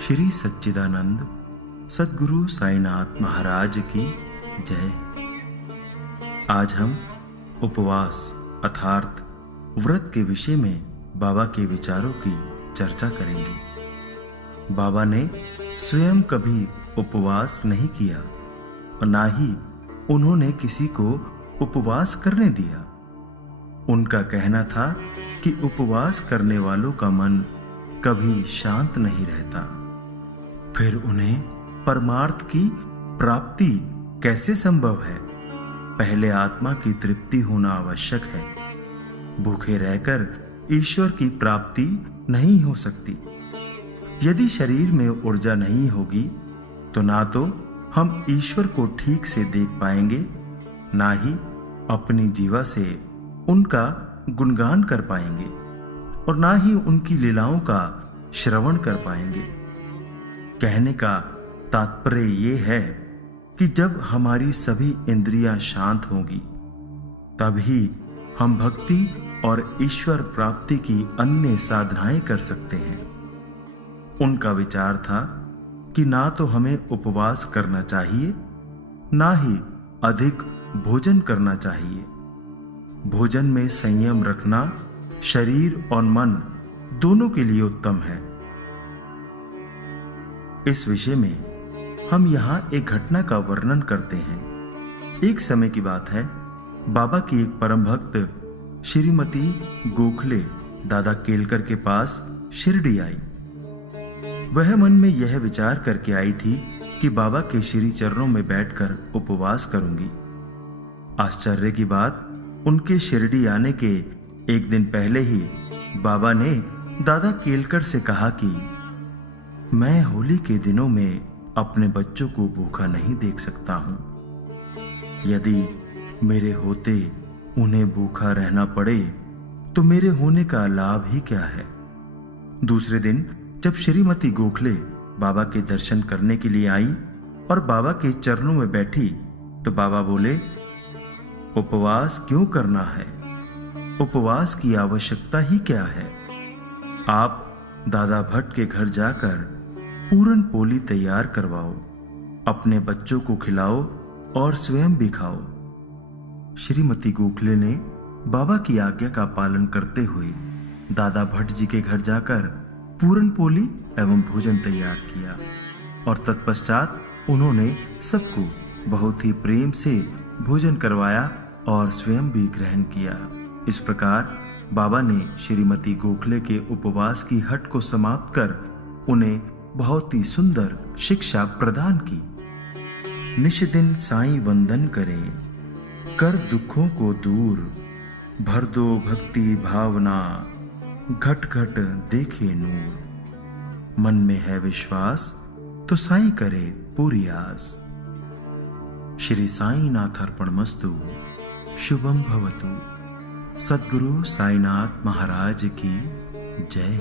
श्री सच्चिदानंद सद्गुरु साईनाथ महाराज की जय। आज हम उपवास अर्थात व्रत के विषय में बाबा के विचारों की चर्चा करेंगे। बाबा ने स्वयं कभी उपवास नहीं किया और ना ही उन्होंने किसी को उपवास करने दिया। उनका कहना था कि उपवास करने वालों का मन कभी शांत नहीं रहता। फिर उन्हें परमार्थ की प्राप्ति कैसे संभव है? पहले आत्मा की तृप्ति होना आवश्यक है। भूखे रहकर ईश्वर की प्राप्ति नहीं हो सकती। यदि शरीर में ऊर्जा नहीं होगी तो ना तो हम ईश्वर को ठीक से देख पाएंगे, ना ही अपनी जीवा से उनका गुणगान कर पाएंगे और ना ही उनकी लीलाओं का श्रवण कर पाएंगे। कहने का तात्पर्य ये है कि जब हमारी सभी इंद्रियां शांत होंगी तभी हम भक्ति और ईश्वर प्राप्ति की अन्य साधनाएं कर सकते हैं। उनका विचार था कि ना तो हमें उपवास करना चाहिए, ना ही अधिक भोजन करना चाहिए। भोजन में संयम रखना शरीर और मन दोनों के लिए उत्तम है। इस विषय में हम यहां एक घटना का वर्णन करते हैं। एक समय की बात है, बाबा की एक परम भक्त श्रीमती गोखले दादा केलकर के पास शिरडी आई। वह मन में यह विचार करके आई थी कि बाबा के श्री चरणों में बैठकर उपवास करूंगी। आश्चर्य की बात, उनके शिरडी आने के एक दिन पहले ही बाबा ने दादा केलकर से कहा कि मैं होली के दिनों में अपने बच्चों को भूखा नहीं देख सकता हूं। यदि मेरे होते उन्हें भूखा रहना पड़े तो मेरे होने का लाभ ही क्या है? दूसरे दिन जब श्रीमती गोखले बाबा के दर्शन करने के लिए आई और बाबा के चरणों में बैठी तो बाबा बोले, उपवास क्यों करना है? उपवास की आवश्यकता ही क्या है? आप दादा भट्ट के घर जाकर पूरन पोली तैयार करवाओ, अपने बच्चों को खिलाओ और स्वयं भी खाओ। श्रीमती गोखले ने बाबा की आज्ञा का पालन करते हुए दादा भट्ट जी के घर जाकर पूरन पोली एवं भोजन तैयार किया और तत्पश्चात उन्होंने सबको बहुत ही प्रेम से भोजन करवाया और स्वयं भी ग्रहण किया। इस प्रकार बाबा ने श्रीमती गोखले के उपवास की हट को समाप्त कर उन्हें बहुत ही सुंदर शिक्षा प्रदान की। निष्दिन साईं वंदन करें, कर दुखों को दूर, भर दो भक्ति भावना, घट घट देखे नूर। मन में है विश्वास तो साईं करे पूरी आस। श्री साईनाथ अर्पणमस्तु। शुभम भवतु। सद्गुरु साईनाथ महाराज की जय।